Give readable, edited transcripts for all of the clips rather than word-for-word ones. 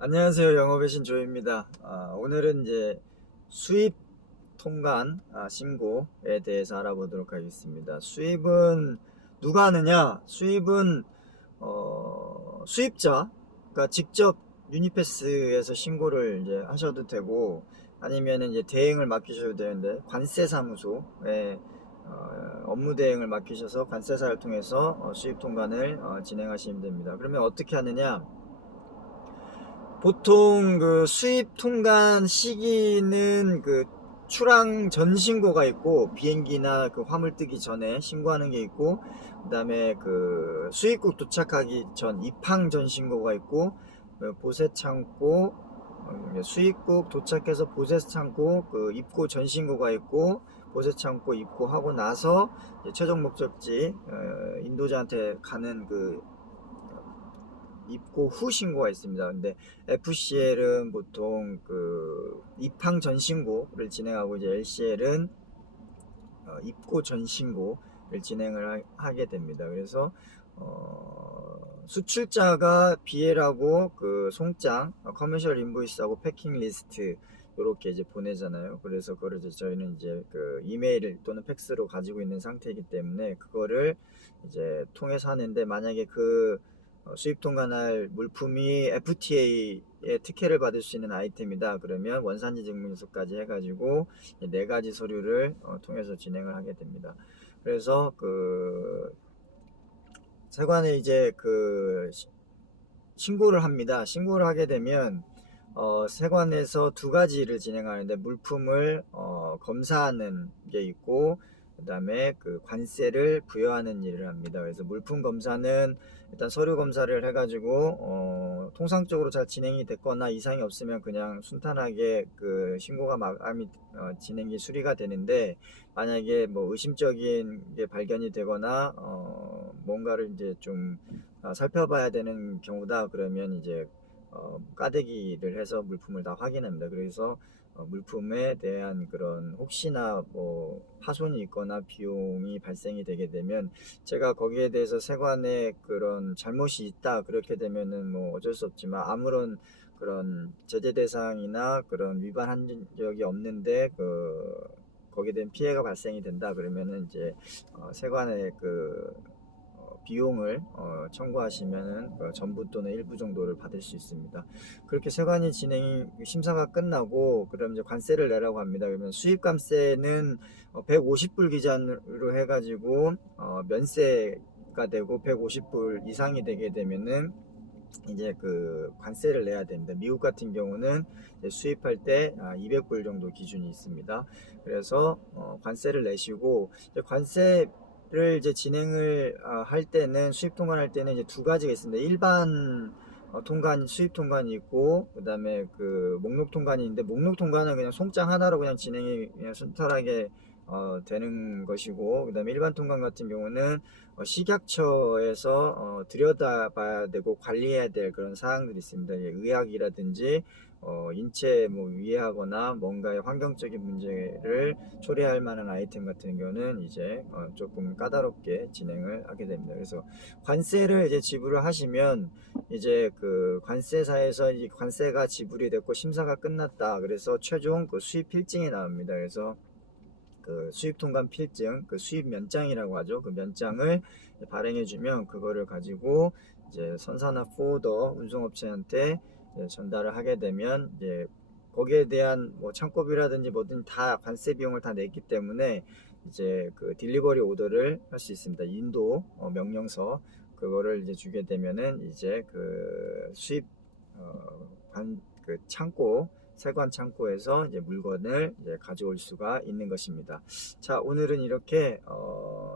안녕하세요. 영업의 신 조입니다. 오늘은 이제 수입 통관 신고에 대해서 알아보도록 하겠습니다. 수입은 누가 하느냐? 수입은 수입자가 직접 유니패스에서 신고를 이제 하셔도 되고, 아니면은 이제 대행을 맡기셔도 되는데, 관세사무소에 업무 대행을 맡기셔서 관세사를 통해서 수입 통관을 진행하시면 됩니다. 그러면 어떻게 하느냐? 보통 그 수입 통관 시기는 그 출항 전 신고가 있고, 비행기나 그 화물 뜨기 전에 신고하는 게 있고, 그다음에 그 수입국 도착하기 전 입항 전 신고가 있고, 보세 창고, 수입국 도착해서 보세 창고 그 입고 전 신고가 있고, 보세 창고 입고하고 나서 이제 최종 목적지 인도자한테 가는 그 입고 후 신고가 있습니다. 근데 FCL은 보통 그 입항 전 신고를 진행하고, 이제 LCL은 입고 전 신고를 진행을 하게 됩니다. 그래서 수출자가 BL하고 그 송장, 커머셜 인보이스하고 패킹 리스트 이렇게 이제 보내잖아요. 그래서 그거를 이제 저희는 이제 그 이메일 또는 팩스로 가지고 있는 상태이기 때문에 그거를 이제 통해서 하는데, 만약에 그 수입 통관할 물품이 FTA의 특혜를 받을 수 있는 아이템이다 그러면 원산지 증명서까지 해가지고 네 가지 서류를 통해서 진행을 하게 됩니다. 그래서 그 세관에 이제 그 신고를 합니다. 신고를 하게 되면 세관에서 두 가지를 진행하는데, 물품을 검사하는 게 있고, 그 다음에 그 관세를 부여하는 일을 합니다. 그래서 물품 검사는 일단 서류 검사를 해가지고 통상적으로 잘 진행이 됐거나 이상이 없으면 그냥 순탄하게 그 신고가 마감이 진행이 수리가 되는데, 만약에 뭐 의심적인 게 발견이 되거나 뭔가를 이제 좀 살펴봐야 되는 경우다 그러면 이제 까대기를 해서 물품을 다 확인합니다. 그래서 물품에 대한 그런 혹시나 뭐 파손이 있거나 비용이 발생이 되게 되면, 제가 거기에 대해서 세관에 그런 잘못이 있다 그렇게 되면은 뭐 어쩔 수 없지만, 아무런 그런 제재 대상이나 그런 위반한 적이 없는데 거기에 대한 피해가 발생이 된다 그러면은 이제 세관에 그 비용을 청구하시면은 전부 또는 일부 정도를 받을 수 있습니다. 그렇게 세관이 진행이 심사가 끝나고 그럼 이제 관세를 내라고 합니다. 그러면 수입관세는 150불 기준으로 해가지고 면세가 되고, 150불 이상이 되게 되면은 이제 그 관세를 내야 됩니다. 미국 같은 경우는 수입할 때 200불 정도 기준이 있습니다. 그래서 관세를 내시고, 관세를 이제 진행을 할 때는, 수입 통관할 때는 이제 두 가지가 있습니다. 일반 통관, 수입 통관이 있고, 그 다음에 그 목록 통관이 있는데, 목록 통관은 그냥 송장 하나로 그냥 진행이 그냥 순탄하게 되는 것이고, 그 다음에 일반 통관 같은 경우는 식약처에서 들여다봐야 되고 관리해야 될 그런 사항들이 있습니다. 의학이라든지 인체 뭐 위해하거나 뭔가의 환경적인 문제를 초래할 만한 아이템 같은 경우는 이제 조금 까다롭게 진행을 하게 됩니다. 그래서 관세를 이제 지불을 하시면, 이제 그 관세사에서 이 관세가 지불이 됐고 심사가 끝났다 그래서 최종 그 수입 필증이 나옵니다. 그래서 그 수입 통관 필증, 그 수입 면장이라고 하죠. 그 면장을 발행해 주면 그거를 가지고 이제 선사나 포더 운송업체한테 전달을 하게 되면, 이제 거기에 대한 뭐 창고비라든지 뭐든 다 관세 비용을 다 냈기 때문에 이제 그 딜리버리 오더를 할 수 있습니다. 인도 명령서 그거를 이제 주게 되면은 이제 그 수입 그 창고, 세관 창고에서 이제 물건을 이제 가져올 수가 있는 것입니다. 자, 오늘은 이렇게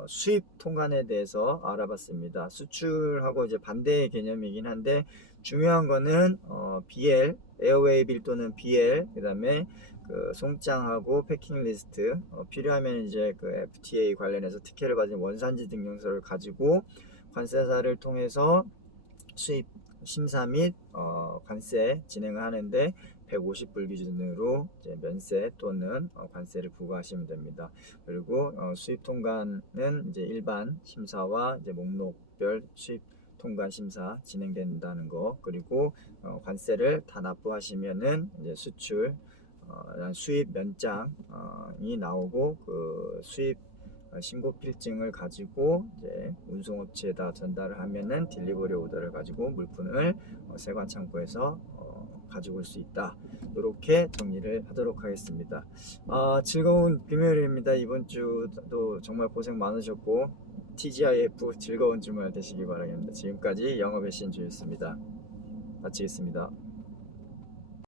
수입 통관에 대해서 알아봤습니다. 수출하고 이제 반대의 개념이긴 한데, 중요한 거는 BL, 에어웨이 빌 또는 BL, 그 다음에 그 송장하고 패킹 리스트, 필요하면 이제 그 FTA 관련해서 특혜를 받은 원산지 증명서를 가지고 관세사를 통해서 수입 심사 및 관세 진행을 하는데, 150불 기준으로 이제 면세 또는 관세를 부과하시면 됩니다. 그리고 수입 통관은 이제 일반 심사와 이제 목록별 수입 통관 심사 진행된다는 거, 그리고 관세를 다 납부하시면은 이제 수출 수입 면장이 나오고 그 수입 신고 필증을 가지고 이제 운송업체에다 전달을 하면은 딜리버리 오더를 가지고 물품을 세관 창고에서 가지고 올 수 있다. 이렇게 정리를 하도록 하겠습니다. 즐거운 금요일입니다. 이번 주도 정말 고생 많으셨고 TGIF 즐거운 주말 되시기 바랍니다. 지금까지 영업의 신주였습니다. 마치겠습니다.